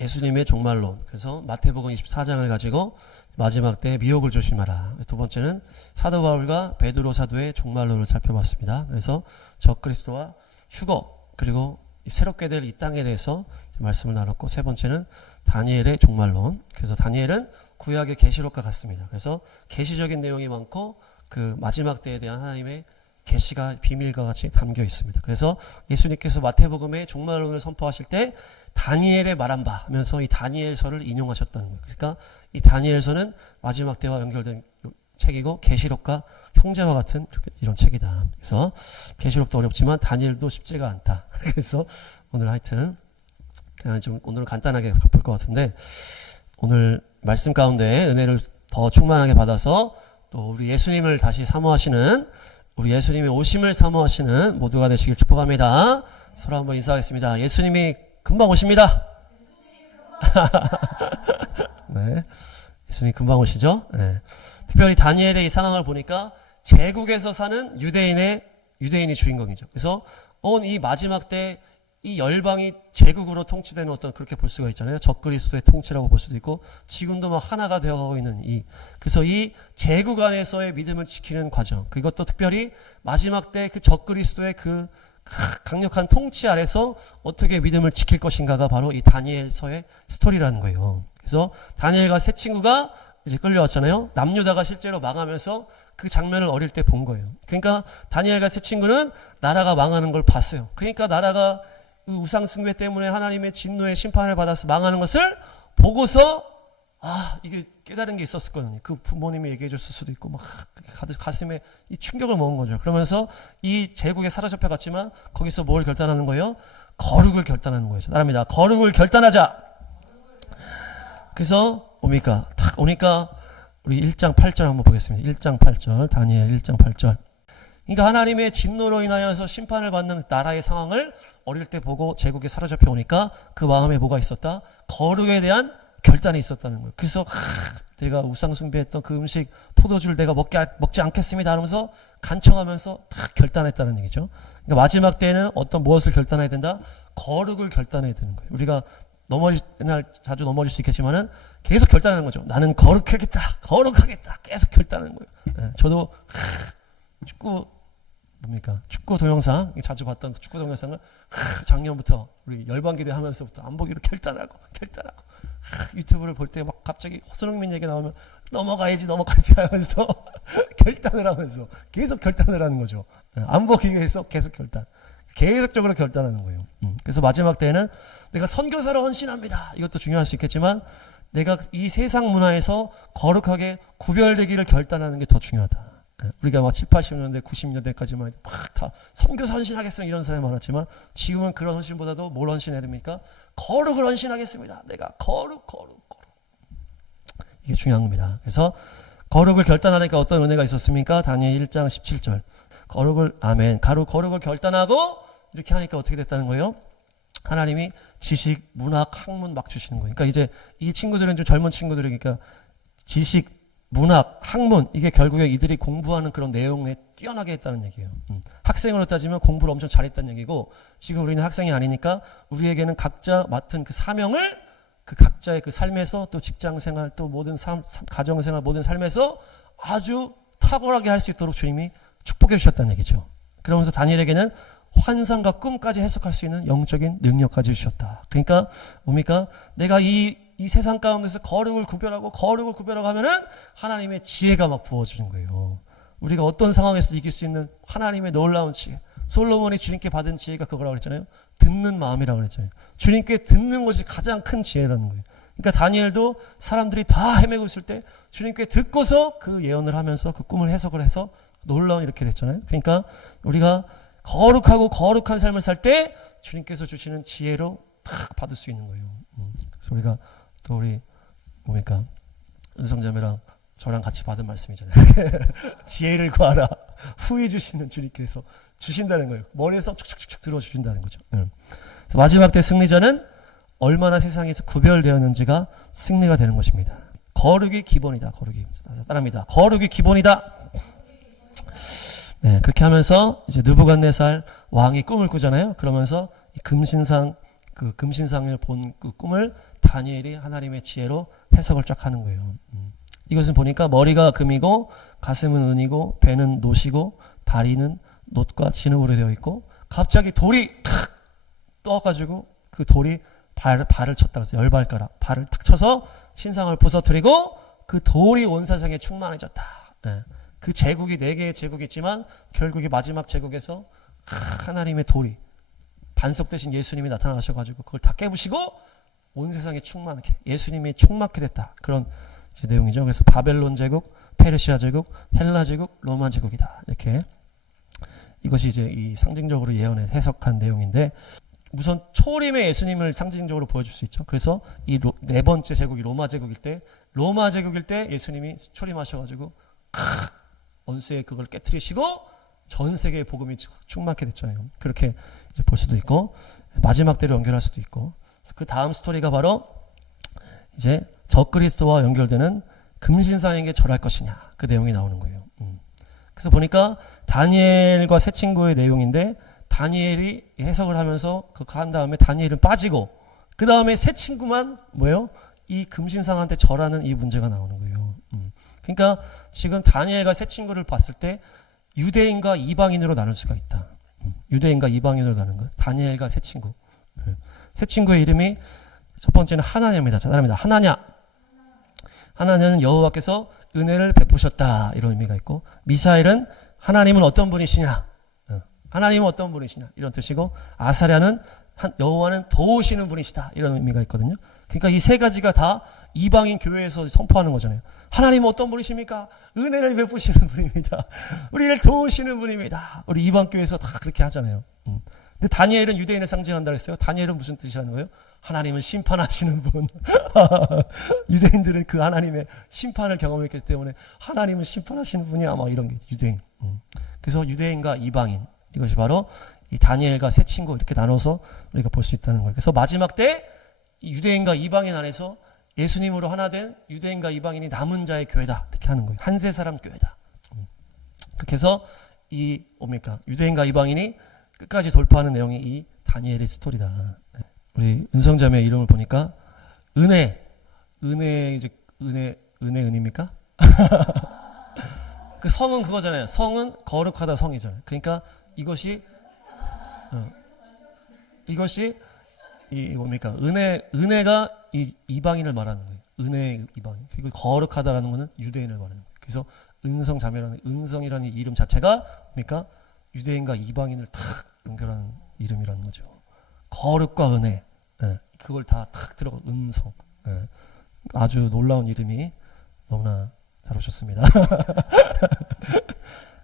예수님의 종말론. 그래서 마태복음 24장을 가지고 마지막 때 미혹을 조심하라. 두 번째는 사도 바울과 베드로 사도의 종말론을 살펴봤습니다. 그래서 적그리스도와 휴거 그리고 새롭게 될 이 땅에 대해서 말씀을 나눴고, 세 번째는 다니엘의 종말론. 그래서 다니엘은 구약의 계시록과 같습니다. 그래서 계시적인 내용이 많고 그 마지막 때에 대한 하나님의 계시가 비밀과 같이 담겨 있습니다. 그래서 예수님께서 마태복음의 종말론을 선포하실 때 다니엘의 말한 바 하면서 이 다니엘서를 인용하셨다는 거예요. 그러니까 이 다니엘서는 마지막 때와 연결된 책이고 계시록과 형제와 같은 이런 책이다. 그래서 계시록도 어렵지만 다니엘도 쉽지가 않다. 그래서 오늘 하여튼 좀 오늘은 간단하게 볼 것 같은데, 오늘 말씀 가운데 은혜를 더 충만하게 받아서 또 우리 예수님을 다시 사모하시는, 우리 예수님의 오심을 사모하시는 모두가 되시길 축복합니다. 서로 한번 인사하겠습니다. 예수님이 금방 오십니다. 네, 예수님이 금방 오시죠. 네. 특별히 다니엘의 이 상황을 보니까 제국에서 사는 유대인이 주인공이죠. 그래서 온 이 마지막 때 이 열방이 제국으로 통치되는 어떤, 그렇게 볼 수가 있잖아요. 적그리스도의 통치라고 볼 수도 있고, 지금도 막 하나가 되어가고 있는 그래서 이 제국 안에서의 믿음을 지키는 과정, 그리고 또 특별히 마지막 때 그 적그리스도의 그 강력한 통치 아래서 어떻게 믿음을 지킬 것인가가 바로 이 다니엘서의 스토리라는 거예요. 그래서 다니엘과 세 친구가 이제 끌려왔잖아요. 남유다가 실제로 망하면서 그 장면을 어릴 때 본 거예요. 그러니까 다니엘과 세 친구는 나라가 망하는 걸 봤어요. 그러니까 나라가 그 우상 숭배 때문에 하나님의 진노의 심판을 받아서 망하는 것을 보고서 이게 깨달은 게 있었을 거예요. 그 부모님이 얘기해 줬을 수도 있고 막 가슴에 이 충격을 먹은 거죠. 그러면서 이 제국에 사로잡혀 갔지만 거기서 뭘 결단하는 거예요? 거룩을 결단하는 거예요. 따라합니다. 거룩을 결단하자. 그래서 딱 오니까 우리 1장 8절 한번 보겠습니다. 1장 8절, 다니엘 1장 8절. 그러니까 하나님의 진노로 인하여서 심판을 받는 나라의 상황을 어릴 때 보고 제국에 사로잡혀 오니까 그 마음에 뭐가 있었다? 거룩에 대한 결단이 있었다는 거예요. 그래서 내가 우상 숭배했던 그 음식, 포도주를 내가 먹지 않겠습니다 하면서 간청하면서 딱 결단했다는 얘기죠. 그러니까 마지막 때에는 무엇을 결단해야 된다? 거룩을 결단해야 되는 거예요. 우리가 옛날 자주 넘어질 수 있겠지만은 계속 결단하는 거죠. 나는 거룩하겠다. 계속 결단하는 거예요. 저도 축구 동영상, 자주 봤던 축구 동영상을 작년부터 우리 열방기대 하면서부터 안 보기로 결단하고 유튜브를 볼 때 막 갑자기 손흥민 얘기 나오면 넘어가야지 하면서 결단을 하면서 계속 결단을 하는 거죠. 안 보기 위해서 계속적으로 결단하는 거예요. 그래서 마지막 때에는 내가 선교사로 헌신합니다. 이것도 중요할 수 있겠지만 내가 이 세상 문화에서 거룩하게 구별되기를 결단하는 게 더 중요하다. 우리가 막 7, 80년대, 90년대까지만 막 다 선교사 헌신하겠습니다 이런 사람이 많았지만 지금은 그런 헌신보다도 뭘 헌신해야 됩니까? 거룩을 헌신하겠습니다. 내가 거룩. 이게 중요한 겁니다. 그래서 거룩을 결단하니까 어떤 은혜가 있었습니까? 다니엘 1장 17절. 거룩을 결단하고 이렇게 하니까 어떻게 됐다는 거예요? 하나님이 지식, 문학, 학문 막 주시는 거예요. 그러니까 이제 이 친구들은 좀 젊은 친구들이니까 지식, 문학, 학문, 이게 결국에 이들이 공부하는 그런 내용에 뛰어나게 했다는 얘기예요. 학생으로 따지면 공부를 엄청 잘했다는 얘기고, 지금 우리는 학생이 아니니까 우리에게는 각자 맡은 그 사명을 그 각자의 그 삶에서, 또 직장생활, 또 모든 가정생활, 모든 삶에서 아주 탁월하게 할 수 있도록 주님이 축복해 주셨다는 얘기죠. 그러면서 다니엘에게는 환상과 꿈까지 해석할 수 있는 영적인 능력까지 주셨다. 그러니까 뭡니까? 내가 이 세상 가운데서 거룩을 구별하고 하면은 하나님의 지혜가 막 부어지는 거예요. 우리가 어떤 상황에서도 이길 수 있는 하나님의 놀라운 지혜. 솔로몬이 주님께 받은 지혜가 그거라고 그랬잖아요. 듣는 마음이라고 그랬잖아요. 주님께 듣는 것이 가장 큰 지혜라는 거예요. 그러니까 다니엘도 사람들이 다 헤매고 있을 때 주님께 듣고서 그 예언을 하면서 그 꿈을 해석을 해서 놀라운 이렇게 됐잖아요. 그러니까 우리가 거룩한 삶을 살 때 주님께서 주시는 지혜로 딱 받을 수 있는 거예요. 그래서 우리가 또 우리 은성자매랑 저랑 같이 받은 말씀이잖아요. 지혜를 구하라. 후히 주시는 주님께서 주신다는 거예요. 머리에서 축축축축 들어주신다는 거죠. 그래서 마지막 때 승리자는 얼마나 세상에서 구별되었는지가 승리가 되는 것입니다. 거룩이 기본이다. 따라합니다. 거룩이 기본이다. 네, 그렇게 하면서 이제 느부갓네살 왕이 꿈을 꾸잖아요. 그러면서 금신상을 본 그 꿈을 다니엘이 하나님의 지혜로 해석을 쫙 하는 거예요. 이것은 보니까 머리가 금이고 가슴은 은이고 배는 노시고 다리는 놋과 진흙으로 되어 있고 갑자기 돌이 탁 떠가지고 그 돌이 발을 쳤다 그랬어요. 열발가락 발을 탁 쳐서 신상을 부서뜨리고 그 돌이 온 세상에 충만해졌다. 예. 그 제국이 4개의 제국이 있지만 결국에 마지막 제국에서 하나님의 돌이 반석 대신 예수님이 나타나셔가지고 그걸 다 깨부시고 온 세상에 충만하게 예수님이 총맞게 됐다. 그런 내용이죠. 그래서 바벨론 제국, 페르시아 제국, 헬라 제국, 로마 제국이다. 이렇게 이것이 이제 이 상징적으로 예언에 해석한 내용인데 우선 초림의 예수님을 상징적으로 보여줄 수 있죠. 그래서 이 4번째 제국이 로마 제국일 때 예수님이 초림하셔가지고 원수의 그걸 깨트리시고 전 세계의 복음이 충만하게 됐잖아요. 그렇게 이제 볼 수도 있고 마지막 때로 연결할 수도 있고 그 다음 스토리가 바로 이제 적그리스도와 연결되는 금신상에게 절할 것이냐 그 내용이 나오는 거예요. 그래서 보니까 다니엘과 세 친구의 내용인데 다니엘이 해석을 하면서 그거 한 다음에 다니엘은 빠지고 그 다음에 세 친구만 뭐예요? 이 금신상한테 절하는 이 문제가 나오는 거예요. 그러니까 지금 다니엘과 세 친구를 봤을 때 유대인과 이방인으로 나눌 수가 있다. 유대인과 이방인으로 나누는 거예요. 다니엘과 세 친구. 세 친구의 이름이 첫 번째는 하나냐입니다. 자, 따라합니다. 하나냐는 여호와께서 은혜를 베푸셨다 이런 의미가 있고 미사엘은 하나님은 어떤 분이시냐 하나님은 어떤 분이시냐 이런 뜻이고 아사랴는 여호와는 도우시는 분이시다 이런 의미가 있거든요. 그러니까 이 세 가지가 다 이방인 교회에서 선포하는 거잖아요. 하나님은 어떤 분이십니까? 은혜를 베푸시는 분입니다. 우리를 도우시는 분입니다. 우리 이방 교회에서 다 그렇게 하잖아요. 근데 다니엘은 유대인을 상징한다 그랬어요. 다니엘은 무슨 뜻이라는 거예요? 하나님은 심판하시는 분. 유대인들은 그 하나님의 심판을 경험했기 때문에 하나님은 심판하시는 분이야 막 이런 게 유대인. 그래서 유대인과 이방인 이것이 바로 이 다니엘과 세 친구 이렇게 나눠서 우리가 볼 수 있다는 거예요. 그래서 마지막 때 이 유대인과 이방인 안에서 예수님으로 하나 된 유대인과 이방인이 남은 자의 교회다 이렇게 하는 거예요. 한세 사람 교회다. 그렇게 해서 이 뭡니까 유대인과 이방인이 끝까지 돌파하는 내용이 이 다니엘의 스토리다. 우리 은성자매의 이름을 보니까 은입니까? 그 성은 그거잖아요. 성은 거룩하다 성이잖아요. 그러니까 이것이 이 뭡니까 은혜가 이 이방인을 말하는 거예요. 은혜의 이방인. 그리고 거룩하다라는 거는 유대인을 말하는 거예요. 그래서 은성자매라는 은성이라는 이름 자체가 뭡니까 유대인과 이방인을 탁 연결하는 이름이라는 거죠. 거룩과 은혜, 그걸 다 탁 들어가 은성. 아주 놀라운 이름이 너무나 잘 오셨습니다.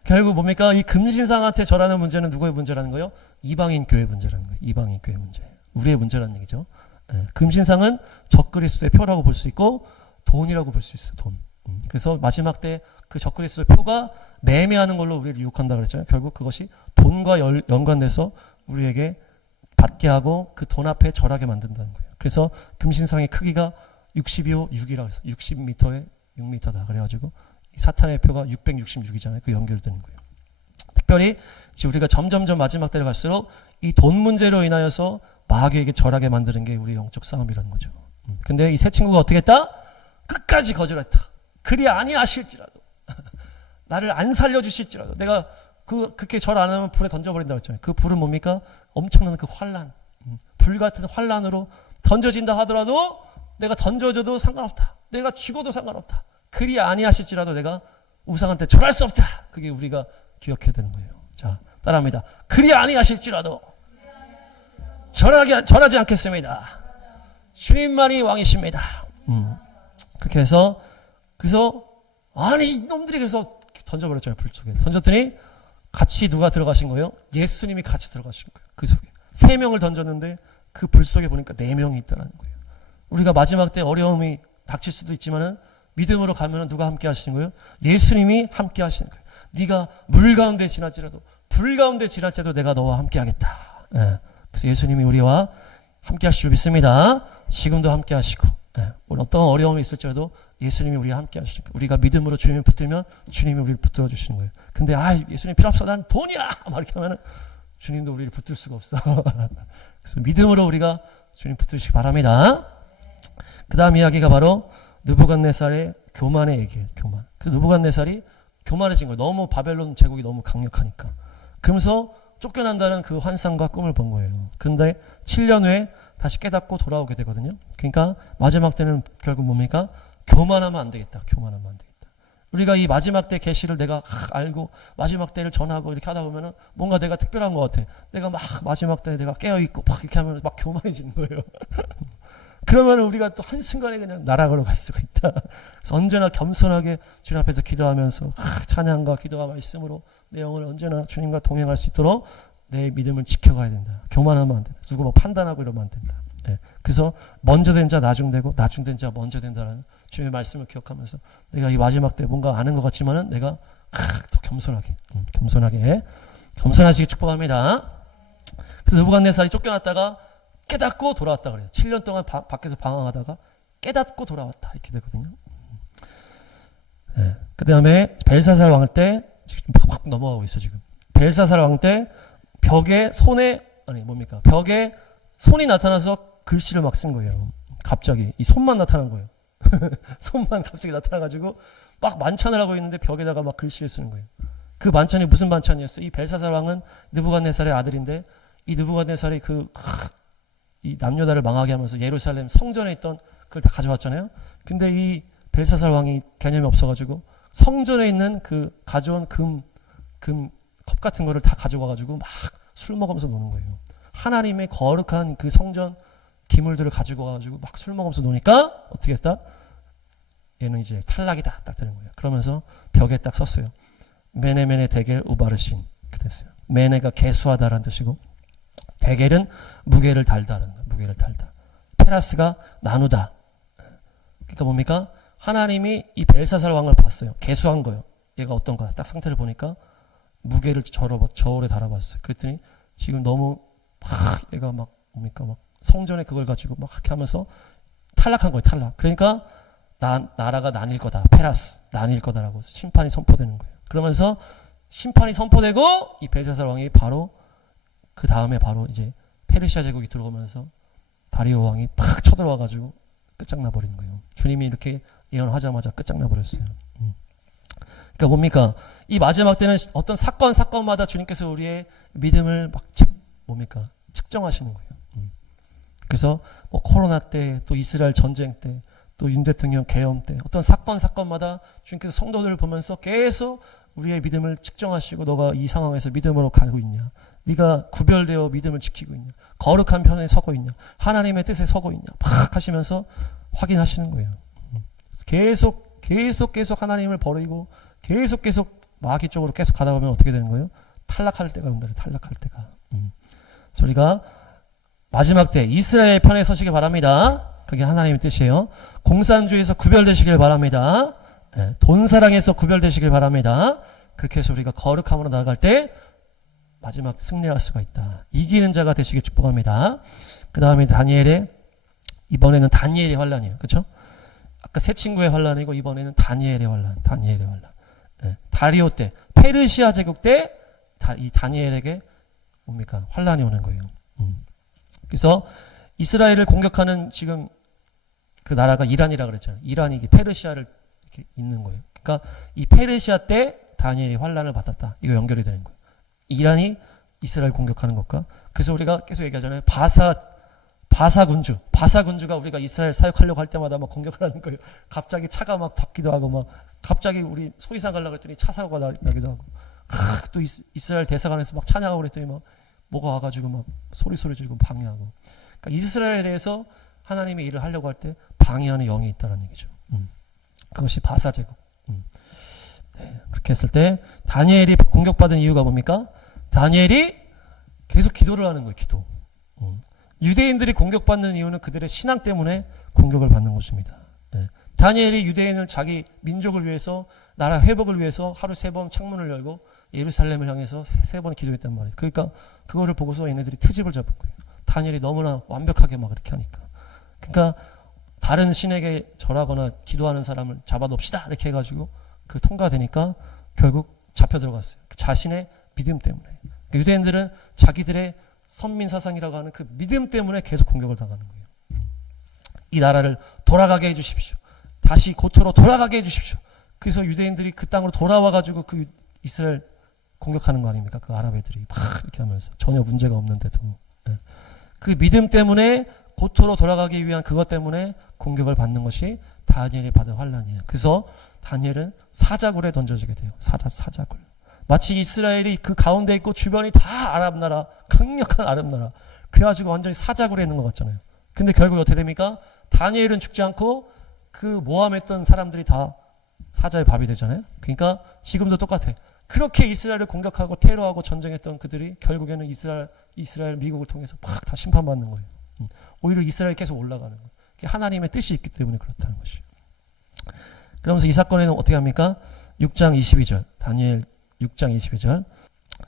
결국 뭡니까 이 금신상한테 절하는 문제는 누구의 문제라는 거예요? 이방인 교회 문제라는 거예요. 이방인 교회 문제. 우리의 문제라는 얘기죠. 금신상은 적그리스도의 표라고 볼 수 있고 돈이라고 볼 수 있어요. 돈. 그래서 마지막 때 그 적그리스도의 표가 매매하는 걸로 우리를 유혹한다 그랬잖아요. 결국 그것이 돈과 연관돼서 우리에게 받게 하고 그 돈 앞에 절하게 만든다는 거예요. 그래서 금신상의 크기가 60이요 6이라고 해서 60m에 6m다. 그래가지고 이 사탄의 표가 666이잖아요. 그 연결되는 거예요. 특별히 우리가 점점점 마지막 때로 갈수록 이 돈 문제로 인하여서 마귀에게 절하게 만드는 게 우리의 영적 싸움이라는 거죠. 근데 이 세 친구가 어떻게 했다? 끝까지 거절했다. 그리 아니하실지라도 나를 안 살려주실지라도 내가 그렇게 절 안 하면 불에 던져버린다고 했잖아요. 그 불은 뭡니까? 엄청난 그 환란, 불 같은 환란으로 던져진다 하더라도 내가 던져줘도 상관없다. 내가 죽어도 상관없다. 그리 아니하실지라도 내가 우상한테 절할 수 없다. 그게 우리가 기억해야 되는 거예요. 자, 따라합니다. 그리 아니하실지라도 절하지 않겠습니다. 주님만이 왕이십니다. 그렇게 해서 그래서 아니 이놈들이 그래서 던져버렸잖아요. 불 속에 던졌더니 같이 누가 들어가신 거예요? 예수님이 같이 들어가신 거예요. 그 속에 3명을 던졌는데 그 불 속에 보니까 4명이 있다는 거예요. 우리가 마지막 때 어려움이 닥칠 수도 있지만은 믿음으로 가면은 누가 함께 하시는 거예요? 예수님이 함께 하시는 거예요. 네가 물 가운데 지날지라도 불 가운데 지날지라도 내가 너와 함께 하겠다. 그래서 예수님이 우리와 함께 하실 줄 믿습니다. 지금도 함께 하시고 어떤 어려움이 있을지라도 예수님이 우리와 함께 하시는 거예요. 우리가 믿음으로 주님을 붙들면 주님이 우리를 붙들어 주시는 거예요. 근데 예수님 필요 없어. 난 돈이야. 막 이렇게 하면은 주님도 우리를 붙들 수가 없어. 그래서 믿음으로 우리가 주님 붙들시기 바랍니다. 그 다음 이야기가 바로 느부갓네살의 교만의 얘기예요. 교만. 그래서 느부갓네살이 교만해진 거예요. 너무 바벨론 제국이 너무 강력하니까. 그러면서 쫓겨난다는 그 환상과 꿈을 본 거예요. 그런데 7년 후에 다시 깨닫고 돌아오게 되거든요. 그러니까 마지막 때는 결국 뭡니까? 교만하면 안 되겠다. 교만하면 안 되겠다. 우리가 이 마지막 때 계시를 내가 알고 마지막 때를 전하고 이렇게 하다 보면은 뭔가 내가 특별한 것 같아. 내가 막 마지막 때 내가 깨어있고 막 이렇게 하면 막 교만해지는 거예요. 그러면 우리가 또 한순간에 그냥 나락으로 갈 수가 있다. 그래서 언제나 겸손하게 주님 앞에서 기도하면서 찬양과 기도와 말씀으로 내 영을 언제나 주님과 동행할 수 있도록 내 믿음을 지켜가야 된다. 교만하면 안 된다. 누구 뭐 판단하고 이러면 안 된다. 예. 그래서 먼저 된 자 나중되고 나중된 자 먼저 된다는 주님의 말씀을 기억하면서 내가 이 마지막 때 뭔가 아는 것 같지만은 내가 더 겸손하시게 축복합니다. 그래서 느부갓네살이 쫓겨났다가 깨닫고 돌아왔다 그래요. 7년 동안 밖에서 방황하다가 깨닫고 돌아왔다 이렇게 되거든요. 네. 그 다음에 벨사살 왕 때 지금 팍 넘어가고 있어 지금. 벨사살 왕 때 벽에 손이 나타나서 글씨를 막 쓴 거예요. 갑자기 이 손만 나타난 거예요. 손만 갑자기 나타나가지고 막 만찬을 하고 있는데 벽에다가 막 글씨를 쓰는 거예요. 그 만찬이 무슨 만찬이었어요? 이 벨사살 왕은 느부갓네살의 아들인데 이 느부갓네살이 이 남유다를 망하게 하면서 예루살렘 성전에 있던 그걸 다 가져왔잖아요. 근데 이 벨사살 왕이 개념이 없어가지고 성전에 있는 그 가져온 금 컵 같은 거를 다 가져와가지고 막 술 먹으면서 노는 거예요. 하나님의 거룩한 그 성전 기물들을 가지고 와가지고 막 술 먹으면서 노니까 어떻게 했다? 얘는 이제 탈락이다 딱 되는 거예요. 그러면서 벽에 딱 썼어요. 메네메네 데겔 우바르신 그 됐어요. 메네가 개수하다라는 뜻이고 데겔은 무게를 달다는 무게를 달다. 페라스가 나누다. 그러니까 뭡니까? 하나님이 이 벨사살 왕을 봤어요. 개수한 거예요. 얘가 어떤 거야? 딱 상태를 보니까 무게를 저울에 달아봤어요. 그랬더니 지금 너무 얘가 막 뭡니까? 막 성전에 그걸 가지고 막 이렇게 하면서 탈락한 거예요. 탈락. 그러니까 나라가 나뉠 거다. 페라스 나뉠 거다라고 심판이 선포되는 거예요. 그러면서 심판이 선포되고 이 벨사살 왕이 바로 그 다음에 바로 이제 페르시아 제국이 들어오면서 다리오 왕이 팍 쳐들어와가지고 끝장나 버리는 거예요. 주님이 이렇게 예언하자마자 끝장나 버렸어요. 그러니까 뭡니까? 이 마지막 때는 어떤 사건마다 주님께서 우리의 믿음을 막 측정하시는 거예요. 그래서 뭐 코로나 때, 또 이스라엘 전쟁 때, 또 윤 대통령 계엄 때 어떤 사건마다 주님께서 성도들을 보면서 계속 우리의 믿음을 측정하시고 너가 이 상황에서 믿음으로 가고 있냐? 네가 구별되어 믿음을 지키고 있냐? 거룩한 편에 서고 있냐? 하나님의 뜻에 서고 있냐? 팍 하시면서 확인하시는 거예요. 계속 하나님을 버리고 계속 마귀 쪽으로 계속 가다 보면 어떻게 되는 거예요? 탈락할 때가 온다. 탈락할 때가. 그래서 우리가 마지막 때 이스라엘 편에 서시길 바랍니다. 그게 하나님의 뜻이에요. 공산주의에서 구별되시길 바랍니다. 돈 사랑에서 구별되시길 바랍니다. 그렇게 해서 우리가 거룩함으로 나아갈 때 마지막 승리할 수가 있다. 이기는 자가 되시길 축복합니다. 그 다음에 이번에는 다니엘의 환란이에요. 그렇죠? 아까 세 친구의 환란이고 이번에는 다니엘의 환란. 다리오 때 페르시아 제국 때 이 다니엘에게 뭡니까? 환란이 오는 거예요. 그래서 이스라엘을 공격하는 지금 그 나라가 이란이라 그랬잖아요. 이란이 페르시아를 이렇게 잇는 거예요. 그러니까 이 페르시아 때 다니엘이 환란을 받았다. 이거 연결이 되는 거예요. 이란이 이스라엘 공격하는 것과 그래서 우리가 계속 얘기하잖아요. 바사군주가 우리가 이스라엘 사역하려고 할 때마다 막 공격을 하는 거예요. 갑자기 차가 막 받기도 하고 막 갑자기 우리 소이산 가려고 했더니 차 사고가 나기도 하고 또 이스라엘 대사관에서 막 찬양하고 그랬더니 막 뭐가 와가지고 막 소리 지르고 방해하고 그러니까 이스라엘에 대해서 하나님의 일을 하려고 할 때 방해하는 영이 있다는 얘기죠. 그것이 바사제국. 네, 그렇게 했을 때 다니엘이 공격받은 이유가 뭡니까? 다니엘이 계속 기도를 하는 거예요. 기도. 유대인들이 공격받는 이유는 그들의 신앙 때문에 공격을 받는 것입니다. 네. 다니엘이 유대인을 자기 민족을 위해서 나라 회복을 위해서 하루 3번 창문을 열고 예루살렘을 향해서 3번 기도했단 말이에요. 그러니까 그거를 보고서 얘네들이 트집을 잡은 거예요. 다니엘이 너무나 완벽하게 막 이렇게 하니까. 그러니까 다른 신에게 절하거나 기도하는 사람을 잡아놓읍시다 이렇게 해가지고 그 통과되니까 결국 잡혀 들어갔어요. 그 자신의 믿음 때문에. 그러니까 유대인들은 자기들의 선민 사상이라고 하는 그 믿음 때문에 계속 공격을 당하는 거예요. 이 나라를 돌아가게 해주십시오. 다시 고토로 돌아가게 해주십시오. 그래서 유대인들이 그 땅으로 돌아와가지고 그 이스라엘 공격하는 거 아닙니까? 그 아랍 애들이 막 이렇게 하면서 전혀 문제가 없는데도 그 믿음 때문에 고토로 돌아가기 위한 그것 때문에 공격을 받는 것이 다니엘이 받은 환난이에요. 그래서 다니엘은 사자굴에 던져지게 돼요. 사자굴. 마치 이스라엘이 그 가운데 있고 주변이 다 아랍 나라, 강력한 아랍 나라. 그래가지고 완전히 사자굴에 있는 것 같잖아요. 근데 결국 어떻게 됩니까? 다니엘은 죽지 않고 그 모함했던 사람들이 다 사자의 밥이 되잖아요. 그러니까 지금도 똑같아. 그렇게 이스라엘을 공격하고 테러하고 전쟁했던 그들이 결국에는 이스라엘 미국을 통해서 막 다 심판받는 거예요. 오히려 이스라엘이 계속 올라가는 거예요. 그게 하나님의 뜻이 있기 때문에 그렇다는 것이에요. 그러면서 이 사건에는 어떻게 합니까? 6장 22절. 다니엘 6장 22절.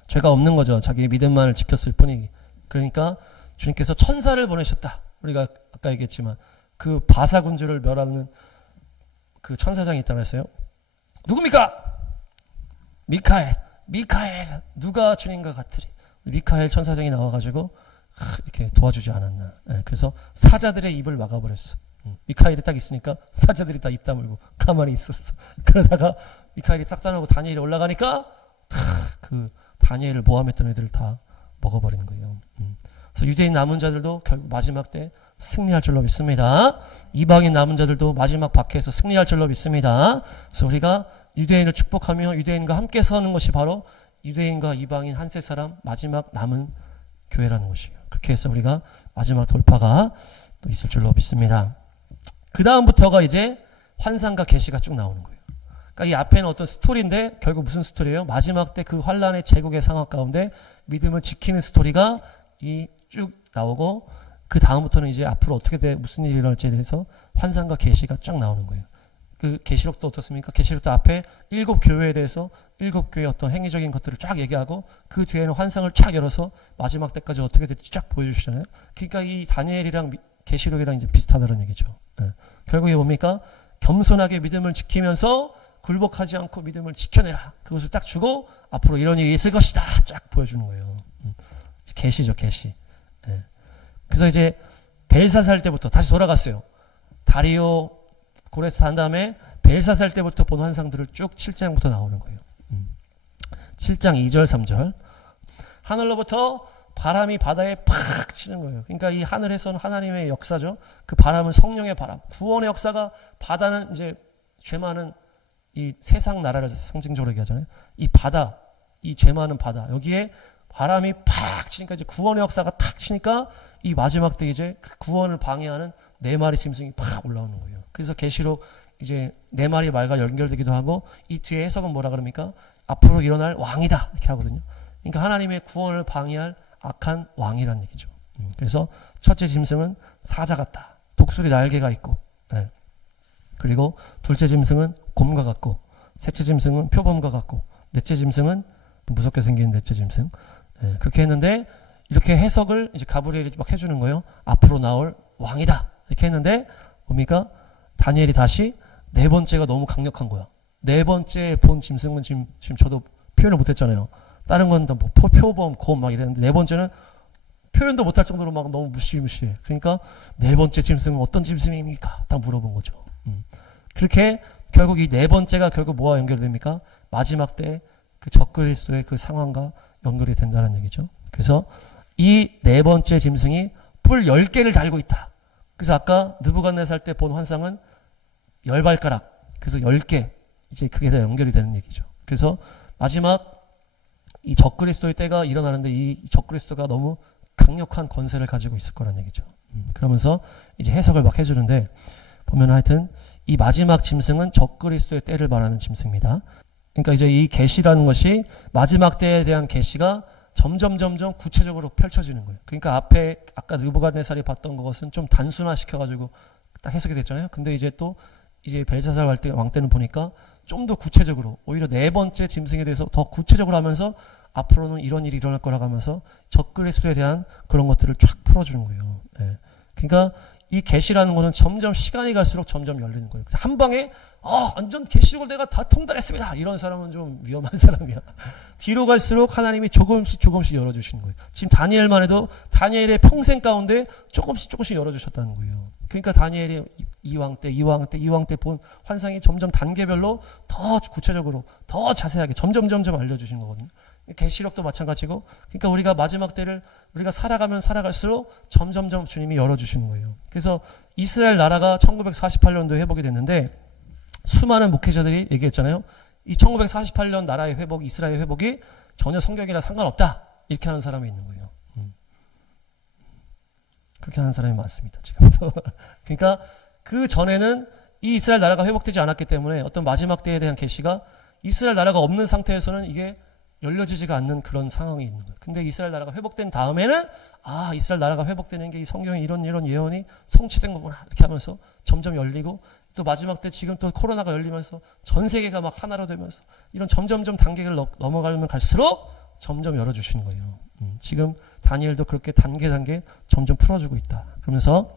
죄가 없는 거죠. 자기의 믿음만을 지켰을 뿐이기. 그러니까 주님께서 천사를 보내셨다. 우리가 아까 얘기했지만 그 바사군주를 멸하는 그 천사장이 있다고 했어요. 누굽니까? 미카엘. 누가 주님과 같으리. 미카엘 천사장이 나와가지고 이렇게 도와주지 않았나. 그래서 사자들의 입을 막아버렸어. 미카엘이 딱 있으니까 사자들이 다 입 다물고 가만히 있었어. 그러다가 미카엘이 딱 떠나고 다니엘이 올라가니까 그 다니엘을 모함했던 애들을 다 먹어버리는 거예요. 그래서 유대인 남은 자들도 결국 마지막 때 승리할 줄로 믿습니다. 이방인 남은 자들도 마지막 박해에서 승리할 줄로 믿습니다. 그래서 우리가 유대인을 축복하며 유대인과 함께 서는 것이 바로 유대인과 이방인 한세 사람 마지막 남은 교회라는 것이에요. 그렇게 해서 우리가 마지막 돌파가 또 있을 줄로 믿습니다. 그 다음부터가 이제 환상과 계시가 쭉 나오는 거예요. 그러니까 이 앞에는 어떤 스토리인데 결국 무슨 스토리예요? 마지막 때 그 환란의 제국의 상황 가운데 믿음을 지키는 스토리가 이 쭉 나오고 그 다음부터는 이제 앞으로 어떻게 돼 무슨 일이 일어날지에 대해서 환상과 계시가 쫙 나오는 거예요. 그 계시록도 어떻습니까? 계시록도 앞에 7교회에 대해서 7교회의 어떤 행위적인 것들을 쫙 얘기하고 그 뒤에는 환상을 쫙 열어서 마지막 때까지 어떻게 될지 쫙 보여주시잖아요. 그러니까 이 다니엘이랑 계시록이랑 이제 비슷하다는 얘기죠. 결국에 뭡니까? 겸손하게 믿음을 지키면서 굴복하지 않고 믿음을 지켜내라. 그것을 딱 주고 앞으로 이런 일이 있을 것이다. 쫙 보여주는 거예요. 계시죠, 계시. 그래서 이제 벨사살 때부터 다시 돌아갔어요. 다리오 고레스 한 다음에 벨사살 때부터 본 환상들을 쭉 7장부터 나오는 거예요. 7장 2절 3절. 하늘로부터 바람이 바다에 팍 치는 거예요. 그러니까 이 하늘에서는 하나님의 역사죠. 그 바람은 성령의 바람. 구원의 역사가 바다는 이제 죄 많은 이 세상 나라를 상징적으로 얘기하잖아요. 이 바다, 이 죄 많은 바다. 여기에 바람이 팍 치니까 이제 구원의 역사가 탁 치니까 이 마지막 때 이제 그 구원을 방해하는 4마리 짐승이 팍 올라오는 거예요. 그래서 계시록 이제 4마리 말과 연결되기도 하고 이 뒤에 해석은 뭐라 그럽니까? 앞으로 일어날 왕이다 이렇게 하거든요. 그러니까 하나님의 구원을 방해할 악한 왕이란 얘기죠. 그래서 첫째 짐승은 사자 같다. 독수리 날개가 있고, 그리고 둘째 짐승은 곰과 같고, 셋째 짐승은 표범과 같고, 넷째 짐승은 무섭게 생긴 넷째 짐승. 그렇게 했는데 이렇게 해석을 이제 가브리엘이 막 해주는 거예요. 앞으로 나올 왕이다 이렇게 했는데 뭡니까? 다니엘이 다시 4번째가 너무 강력한 거야. 4번째 본 짐승은 지금 저도 표현을 못했잖아요. 다른 건 다 뭐 표범, 곰 막 이랬는데 4번째는 표현도 못할 정도로 막 너무 무시무시해. 그러니까 4번째 짐승은 어떤 짐승입니까? 딱 물어본 거죠. 그렇게 결국 이 4번째가 결국 뭐와 연결됩니까? 마지막 때 그 적그리스도의 그 상황과 연결이 된다는 얘기죠. 그래서 이 4번째 짐승이 뿔 10개를 달고 있다. 그래서 아까 느부갓네살 때 본 환상은 10발가락, 그래서 10개, 이제 그게 다 연결이 되는 얘기죠. 그래서 마지막 이 적그리스도의 때가 일어나는데 이 적그리스도가 너무 강력한 권세를 가지고 있을 거란 얘기죠. 그러면서 이제 해석을 막 해주는데 보면 하여튼 이 마지막 짐승은 적그리스도의 때를 말하는 짐승입니다. 그러니까 이제 이 계시라는 것이 마지막 때에 대한 계시가 점점 구체적으로 펼쳐지는 거예요. 그러니까 앞에 아까 느부갓네살이 봤던 것은 좀 단순화시켜가지고 딱 해석이 됐잖아요. 근데 이제 또 이제 벨사살 왕 때는 보니까 좀 더 구체적으로 오히려 4번째 짐승에 대해서 더 구체적으로 하면서 앞으로는 이런 일이 일어날 거라고 하면서 적그리스도에 대한 그런 것들을 쫙 풀어주는 거예요. 그러니까 이 계시라는 거는 점점 시간이 갈수록 점점 열리는 거예요. 한 방에 완전 계시록을 내가 다 통달했습니다. 이런 사람은 좀 위험한 사람이야. 뒤로 갈수록 하나님이 조금씩 열어주시는 거예요. 지금 다니엘만 해도 다니엘의 평생 가운데 조금씩 열어주셨다는 거예요. 그러니까 다니엘이 이왕 때 본 환상이 점점 단계별로 더 구체적으로 더 자세하게 점점 알려주시는 거거든요. 계시록도 마찬가지고, 그러니까 우리가 마지막 때를 우리가 살아가면 살아갈수록 점점 주님이 열어주시는 거예요. 그래서 이스라엘 나라가 1948년도에 회복이 됐는데 수많은 목회자들이 얘기했잖아요. 이 1948년 나라의 회복, 이스라엘 회복이 전혀 성경이랑 상관없다, 이렇게 하는 사람이 있는 거예요. 그렇게 하는 사람이 많습니다, 지금도. 그러니까 그 전에는 이 이스라엘 나라가 회복되지 않았기 때문에 어떤 마지막 때에 대한 계시가 이스라엘 나라가 없는 상태에서는 이게 열려지지가 않는 그런 상황이 있는 거예요. 근데 이스라엘 나라가 회복된 다음에는 이스라엘 나라가 회복되는 게 이 성경에 이런 예언이 성취된 거구나, 이렇게 하면서 점점 열리고, 또 마지막 때 지금 또 코로나가 열리면서 전 세계가 막 하나로 되면서 이런 점점 단계를 넘어가면 갈수록 점점 열어주시는 거예요. 지금 다니엘도 그렇게 단계 점점 풀어주고 있다. 그러면서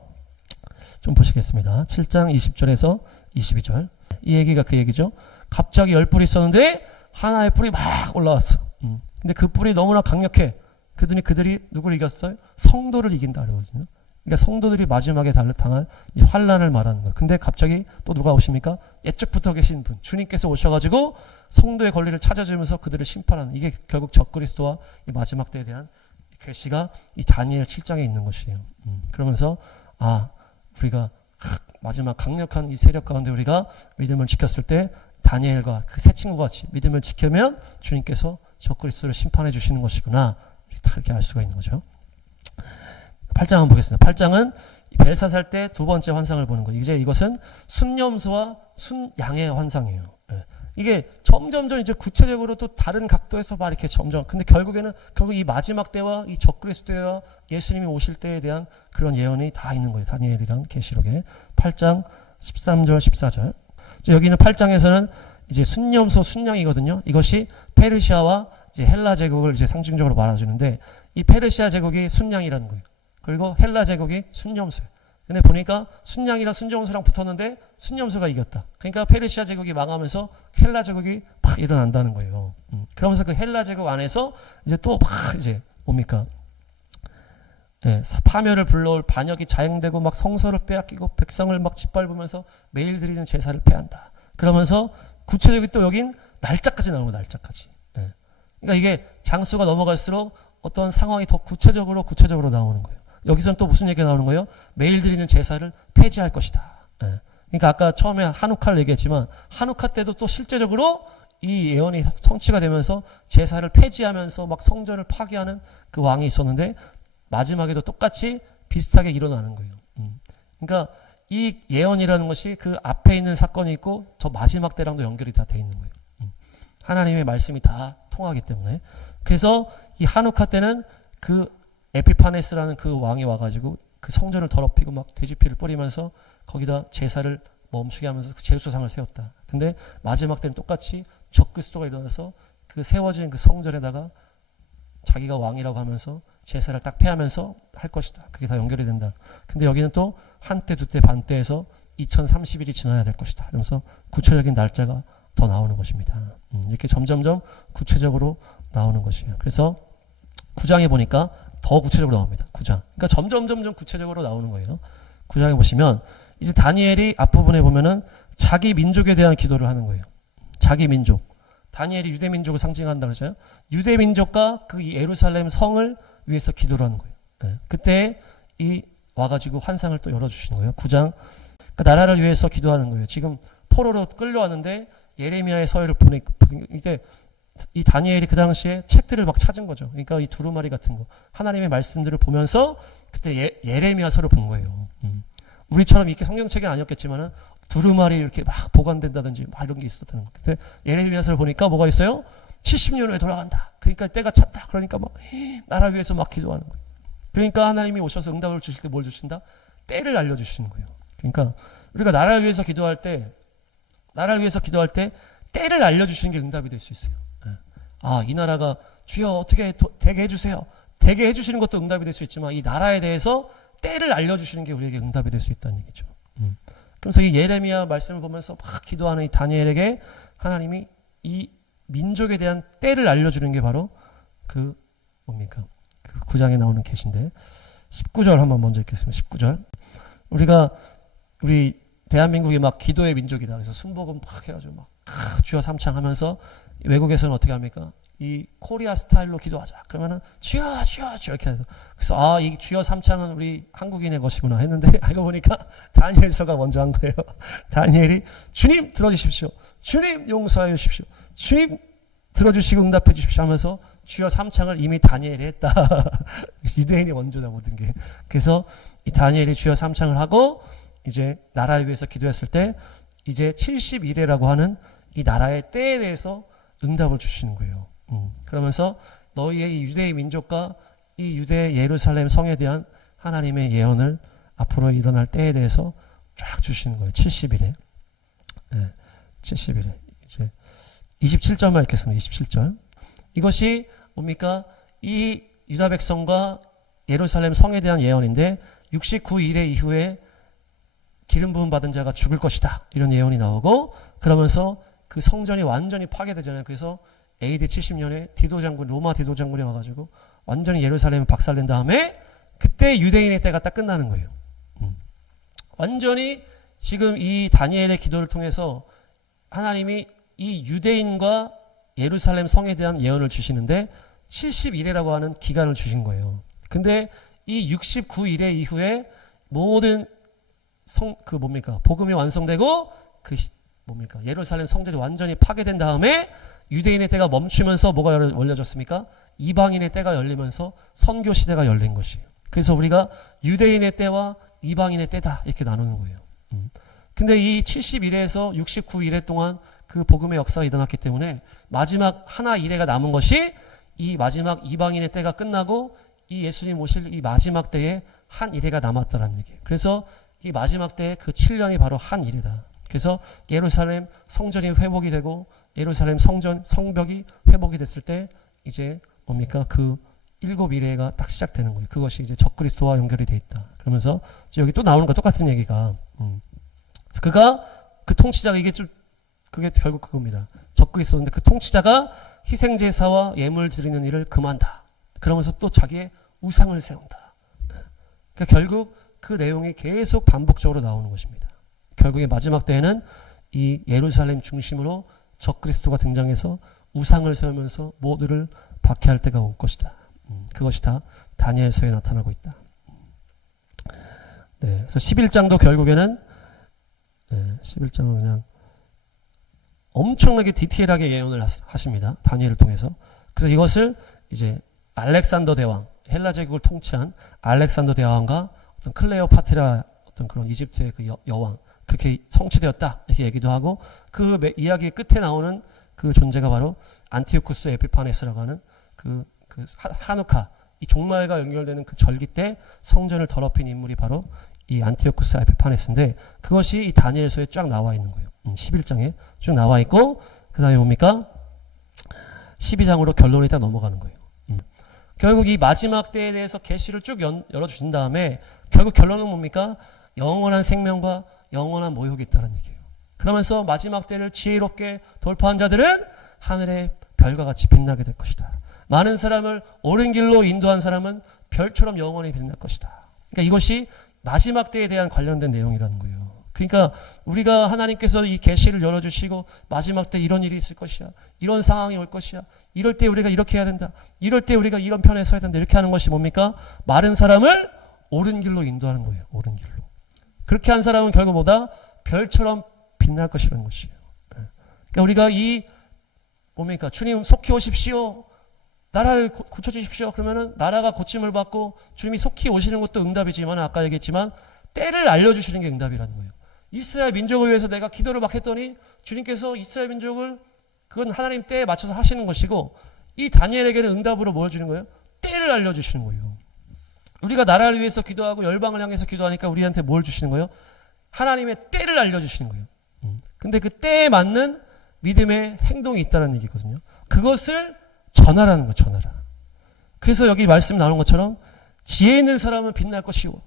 좀 보시겠습니다. 7장 20절에서 22절. 이 얘기가 그 얘기죠. 갑자기 10뿔이 있었는데 하나의 뿔이 막 올라왔어. 근데 그 뿔이 너무나 강력해. 그들이 누구를 이겼어요? 성도를 이긴다 그러거든요. 그러니까 성도들이 마지막에 당할 환란을 말하는 거예요. 근데 갑자기 또 누가 오십니까? 옛적부터 계신 분, 주님께서 오셔가지고 성도의 권리를 찾아주면서 그들을 심판하는, 이게 결국 적그리스도와 이 마지막 때에 대한 계시가 이 다니엘 7장에 있는 것이에요. 그러면서 우리가 마지막 강력한 이 세력 가운데 우리가 믿음을 지켰을 때 다니엘과 그 세 친구 같이 믿음을 지키면 주님께서 적그리스도를 심판해 주시는 것이구나, 이렇게 알 수가 있는 거죠. 8장 한번 보겠습니다. 8장은 벨사살 때 두 번째 환상을 보는 거예요. 이제 이것은 순염소와 순양의 환상이에요. 이게 점점 이제 구체적으로 또 다른 각도에서 막 이렇게 근데 결국 이 마지막 때와 이 적그리스도와 예수님이 오실 때에 대한 그런 예언이 다 있는 거예요. 다니엘이랑 계시록에 8장 13절 14절. 여기는 8장에서는 이제 순염소 순양이거든요. 이것이 페르시아와 이제 헬라 제국을 이제 상징적으로 말해주는데, 이 페르시아 제국이 순양이라는 거예요. 그리고 헬라 제국이 순염소예요. 근데 보니까 순양이랑 순염소랑 붙었는데 순염소가 이겼다. 그러니까 페르시아 제국이 망하면서 헬라 제국이 막 일어난다는 거예요. 그러면서 그 헬라 제국 안에서 이제 또 막 이제 뭡니까? 파멸을 불러올 반역이 자행되고 막 성소를 빼앗기고 백성을 막 짓밟으면서 매일 드리는 제사를 패한다. 그러면서 구체적인 또 여긴 날짜까지 나오는 거예요. 날짜까지. 그러니까 이게 장수가 넘어갈수록 어떤 상황이 더 구체적으로 나오는 거예요. 여기서는 또 무슨 얘기가 나오는 거예요? 매일 드리는 제사를 폐지할 것이다. 그러니까 아까 처음에 한우카를 얘기했지만 한우카 때도 또 실제적으로 이 예언이 성취가 되면서 제사를 폐지하면서 막 성전을 파괴하는 그 왕이 있었는데 마지막에도 똑같이 비슷하게 일어나는 거예요. 그러니까 이 예언이라는 것이 그 앞에 있는 사건이 있고 저 마지막 때랑도 연결이 다 돼 있는 거예요. 하나님의 말씀이 다 통하기 때문에. 그래서 이 한우카 때는 그 에피파네스라는 그 왕이 와가지고 그 성전을 더럽히고 막 돼지피를 뿌리면서 거기다 제사를 멈추게 하면서 그 제수상을 세웠다. 근데 마지막 때는 똑같이 적그리스도가 일어나서 그 세워진 그 성전에다가 자기가 왕이라고 하면서 제사를 딱 폐하면서 할 것이다. 그게 다 연결이 된다. 근데 여기는 또 한때, 두때, 반때에서 2030일이 지나야 될 것이다. 그러면서 구체적인 날짜가 더 나오는 것입니다. 이렇게 점점점 구체적으로 나오는 것이에요. 그래서 9장에 보니까 더 구체적으로 나옵니다. 9장. 그러니까 점점 구체적으로 나오는 거예요. 9장에 보시면 이제 다니엘이 앞부분에 보면은 자기 민족에 대한 기도를 하는 거예요. 자기 민족. 다니엘이 유대 민족을 상징한다 그러잖아요. 유대 민족과 그 예루살렘 성을 위해서 기도를 하는 거예요. 그때 이 와가지고 환상을 또 열어주시는 거예요. 9장. 그러니까 나라를 위해서 기도하는 거예요. 지금 포로로 끌려왔는데 예레미야의 서열을 보니까 이게 이 다니엘이 그 당시에 책들을 막 찾은 거죠. 그러니까 이 두루마리 같은 거 하나님의 말씀들을 보면서 그때 예레미야서를 본 거예요. 우리처럼 이렇게 성경책이 아니었겠지만은 두루마리 이렇게 막 보관된다든지 막 이런 게 있었다는 거. 근데 예레미야서를 보니까 뭐가 있어요? 70년 후에 돌아간다. 그러니까 때가 찼다. 그러니까 막 나라 위해서 막 기도하는 거예요. 그러니까 하나님이 오셔서 응답을 주실 때 뭘 주신다? 때를 알려주시는 거예요. 그러니까 우리가 나라를 위해서 기도할 때 때를 알려주시는 게 응답이 될 수 있어요. 이 나라가 주여 어떻게 되게 해주세요. 되게 해주시는 것도 응답이 될 수 있지만 이 나라에 대해서 때를 알려주시는 게 우리에게 응답이 될 수 있다는 얘기죠. 그래서 이 예레미야 말씀을 보면서 막 기도하는 이 다니엘에게 하나님이 이 민족에 대한 때를 알려주는 게 바로 그 뭡니까? 그 9장에 나오는 계시인데 19절 한번 먼저 읽겠습니다. 19절. 우리 대한민국이 막 기도의 민족이다. 그래서 순복음 막 해가지고 막 주여 삼창하면서 외국에서는 어떻게 합니까? 이 코리아 스타일로 기도하자. 그러면은 주여 주여 주여 이렇게 해서 그래서 이 주여 삼창은 우리 한국인의 것이구나 했는데 알고 보니까 다니엘서가 먼저 한 거예요. 다니엘이 주님 들어주십시오. 주님 용서하여 주십시오. 주님 들어주시고 응답해 주십시오 하면서 주여 삼창을 이미 다니엘이 했다. 유대인이 먼저다 모든 게. 그래서 이 다니엘이 주여 삼창을 하고 이제 나라를 위해서 기도했을 때 이제 70일에라고 하는 이 나라의 때에 대해서 응답을 주시는 거예요. 그러면서 너희의 이 유대의 민족과 이 유대 예루살렘 성에 대한 하나님의 예언을 앞으로 일어날 때에 대해서 쫙 주시는 거예요. 70일에. 네, 70일에. 이제 27절만 읽겠습니다. 27절. 이것이 뭡니까? 이 유다 백성과 예루살렘 성에 대한 예언인데 69일의 이후에 기름 부음 받은 자가 죽을 것이다. 이런 예언이 나오고 그러면서 그 성전이 완전히 파괴되잖아요. 그래서 AD 70년에 디도 장군, 로마 디도 장군이 와가지고 완전히 예루살렘을 박살낸 다음에 그때 유대인의 때가 딱 끝나는 거예요. 완전히 지금 이 다니엘의 기도를 통해서 하나님이 이 유대인과 예루살렘 성에 대한 예언을 주시는데 70일이라고 하는 기간을 주신 거예요. 근데 이 69일의 이후에 모든 복음이 완성되고 예루살렘 성전이 완전히 파괴된 다음에 유대인의 때가 멈추면서 뭐가 열려졌습니까? 이방인의 때가 열리면서 선교 시대가 열린 것이에요. 그래서 우리가 유대인의 때와 이방인의 때다 이렇게 나누는 거예요. 근데 이 70일에서 69일 동안 그 복음의 역사가 일어났기 때문에 마지막 하나 이래가 남은 것이 이 마지막 이방인의 때가 끝나고 이 예수님 오실 이 마지막 때에 한 이래가 남았다라는 얘기예요. 그래서 이 마지막 때의 그 7년이 바로 한 이래다. 그래서 예루살렘 성전이 회복이 되고 예루살렘 성벽이 회복이 됐을 때 이제 그 7이래가 딱 시작되는 거예요. 그것이 이제 적그리스도와 연결이 돼 있다. 그러면서 여기 또 나오는 거 똑같은 얘기가 그가 그 통치자가 그게 결국 그겁니다. 적그리스도인데 그 통치자가 희생제사와 예물 드리는 일을 금한다. 그러면서 또 자기의 우상을 세운다. 그러니까 결국 그 내용이 계속 반복적으로 나오는 것입니다. 결국에 마지막 때에는 이 예루살렘 중심으로 적그리스도가 등장해서 우상을 세우면서 모두를 박해할 때가 올 것이다. 그것이 다 다니엘서에 나타나고 있다. 네, 그래서 11장도 결국에는 11장은 그냥 엄청나게 디테일하게 예언을 하십니다. 다니엘을 통해서. 그래서 이것을 이제 알렉산더 대왕, 헬라 제국을 통치한 알렉산더 대왕과 어떤 클레오파트라 어떤 그런 이집트의 그 여왕 그렇게 성취되었다 이렇게 얘기도 하고 그 이야기의 끝에 나오는 그 존재가 바로 안티오쿠스 에피파네스라고 하는 그 하누카 이 종말과 연결되는 그 절기 때 성전을 더럽힌 인물이 바로 이 안티오쿠스 에피파네스인데 그것이 이 다니엘서에 쫙 나와 있는 거예요. 11장에 쭉 나와 있고 그 다음에 뭡니까? 12장으로 결론이 딱 넘어가는 거예요. 결국 이 마지막 때에 대해서 계시를 쭉 열어주신 다음에 결국 결론은 뭡니까? 영원한 생명과 영원한 모욕이 있다는 얘기예요. 그러면서 마지막 때를 지혜롭게 돌파한 자들은 하늘의 별과 같이 빛나게 될 것이다. 많은 사람을 옳은 길로 인도한 사람은 별처럼 영원히 빛날 것이다. 그러니까 이것이 마지막 때에 대한 관련된 내용이라는 거예요. 그러니까 우리가 하나님께서 이 계시를 열어주시고 마지막 때 이런 일이 있을 것이야. 이런 상황이 올 것이야. 이럴 때 우리가 이렇게 해야 된다. 이럴 때 우리가 이런 편에 서야 된다. 이렇게 하는 것이 뭡니까? 마른 사람을 옳은 길로 인도하는 거예요. 옳은 길로. 그렇게 한 사람은 결국 뭐다? 별처럼 빛날 것이라는 것이에요. 그러니까 우리가 주님 속히 오십시오. 나라를 고쳐주십시오. 그러면은 나라가 고침을 받고 주님이 속히 오시는 것도 응답이지만 아까 얘기했지만 때를 알려주시는 게 응답이라는 거예요. 이스라엘 민족을 위해서 내가 기도를 막 했더니 주님께서 이스라엘 민족을 그건 하나님 때에 맞춰서 하시는 것이고 이 다니엘에게는 응답으로 뭘 주는 거예요? 때를 알려주시는 거예요. 우리가 나라를 위해서 기도하고 열방을 향해서 기도하니까 우리한테 뭘 주시는 거예요? 하나님의 때를 알려주시는 거예요. 근데 그 때에 맞는 믿음의 행동이 있다는 얘기거든요. 그것을 전하라는 거예요. 전하라. 그래서 여기 말씀 나오는 것처럼 지혜 있는 사람은 빛날 것이고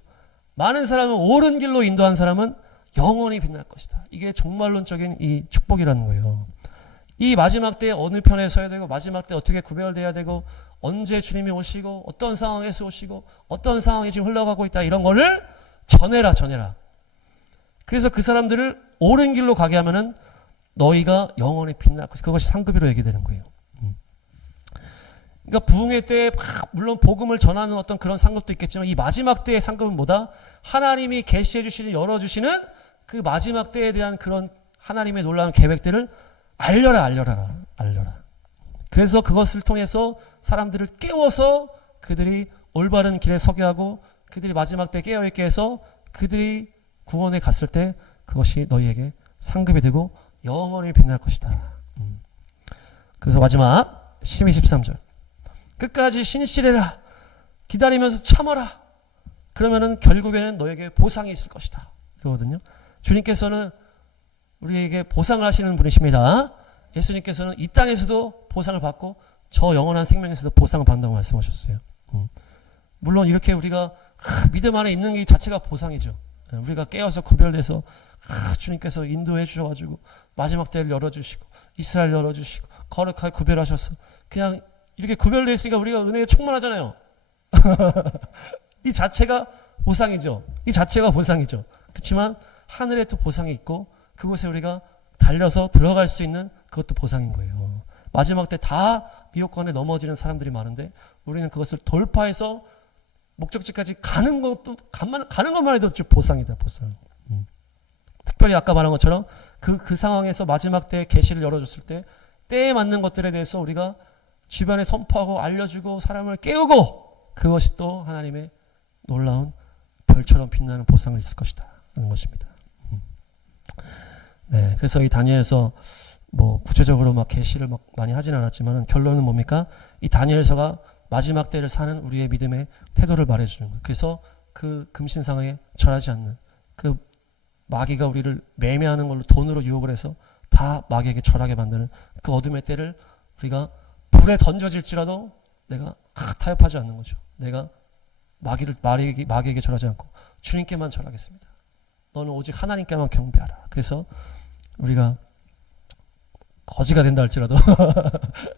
많은 사람은 옳은 길로 인도한 사람은 영원히 빛날 것이다. 이게 종말론적인 이 축복이라는 거예요. 이 마지막 때에 어느 편에 서야 되고 마지막 때 어떻게 구별돼야 되고 언제 주님이 오시고 어떤 상황에서 오시고 어떤 상황이 지금 흘러가고 있다 이런 거를 전해라. 그래서 그 사람들을 옳은 길로 가게 하면은 너희가 영원히 빛날 것이, 그것이 상급이로 얘기되는 거예요. 그러니까 부흥회 때 물론 복음을 전하는 어떤 그런 상급도 있겠지만 이 마지막 때의 상급은 뭐다? 하나님이 계시해 주시는, 열어주시는 그 마지막 때에 대한 그런 하나님의 놀라운 계획들을 알려라. 그래서 그것을 통해서 사람들을 깨워서 그들이 올바른 길에 서게 하고 그들이 마지막 때 깨어있게 해서 그들이 구원에 갔을 때 그것이 너희에게 상급이 되고 영원히 빛날 것이다. 그래서 마지막 12, 13절 끝까지 신실해라. 기다리면서 참아라. 그러면은 결국에는 너에게 보상이 있을 것이다. 그러거든요. 주님께서는 우리에게 보상을 하시는 분이십니다. 예수님께서는 이 땅에서도 보상을 받고 저 영원한 생명에서도 보상을 받는다고 말씀하셨어요. 물론 이렇게 우리가 믿음 안에 있는 게 자체가 보상이죠. 우리가 깨어서 구별돼서 주님께서 인도해 주셔가지고 마지막 때를 열어주시고 이스라엘 열어주시고 거룩하게 구별하셔서 그냥 이렇게 구별되어 있으니까 우리가 은혜에 충만하잖아요. 이 자체가 보상이죠. 그렇지만 하늘에 또 보상이 있고 그곳에 우리가 달려서 들어갈 수 있는 그것도 보상인 거예요. 마지막 때 다 미혹관에 넘어지는 사람들이 많은데 우리는 그것을 돌파해서 목적지까지 가는 것만 해도 보상이다, 보상. 특별히 아까 말한 것처럼 그 상황에서 마지막 때 계시를 열어줬을 때 때에 맞는 것들에 대해서 우리가 주변에 선포하고 알려주고 사람을 깨우고 그것이 또 하나님의 놀라운 별처럼 빛나는 보상을 있을 것이다 하는 것입니다. 네, 그래서 이 다니엘서 뭐 구체적으로 막 계시를 막 많이 하진 않았지만 결론은 뭡니까? 이 다니엘서가 마지막 때를 사는 우리의 믿음의 태도를 말해주는 거예요. 그래서 그 금신상에 절하지 않는 그 마귀가 우리를 매매하는 걸로 돈으로 유혹을 해서 다 마귀에게 절하게 만드는 그 어둠의 때를 우리가 불에 던져질지라도 내가 타협하지 않는 거죠. 내가 마귀에게 절하지 않고 주님께만 절하겠습니다. 너는 오직 하나님께만 경배하라. 그래서 우리가 거지가 된다 할지라도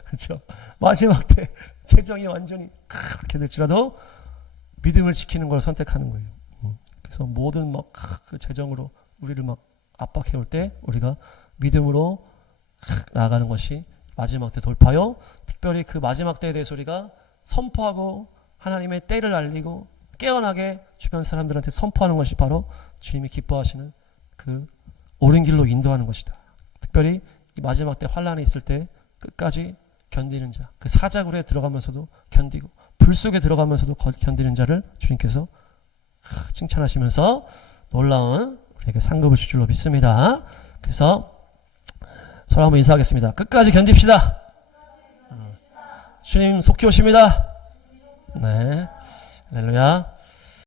그렇죠. 마지막 때 재정이 완전히 그렇게 될지라도 믿음을 지키는 걸 선택하는 거예요. 그래서 모든 막 그 재정으로 우리를 막 압박해 올 때 우리가 믿음으로 나아가는 것이 마지막 때 돌파요. 특별히 그 마지막 때에 대해서 우리가 선포하고 하나님의 때를 알리고 깨어나게 주변 사람들한테 선포하는 것이 바로 주님이 기뻐하시는 그 옳은 길로 인도하는 것이다. 특별히 이 마지막 때 환란이 있을 때 끝까지 견디는 자, 그 사자굴에 들어가면서도 견디고 불 속에 들어가면서도 견디는 자를 주님께서 칭찬하시면서 놀라운 우리에게 상급을 줄 줄로 믿습니다. 그래서 서로 한번 인사하겠습니다. 끝까지 견딥시다. 주님 속히 오십니다. 네, 할렐루야.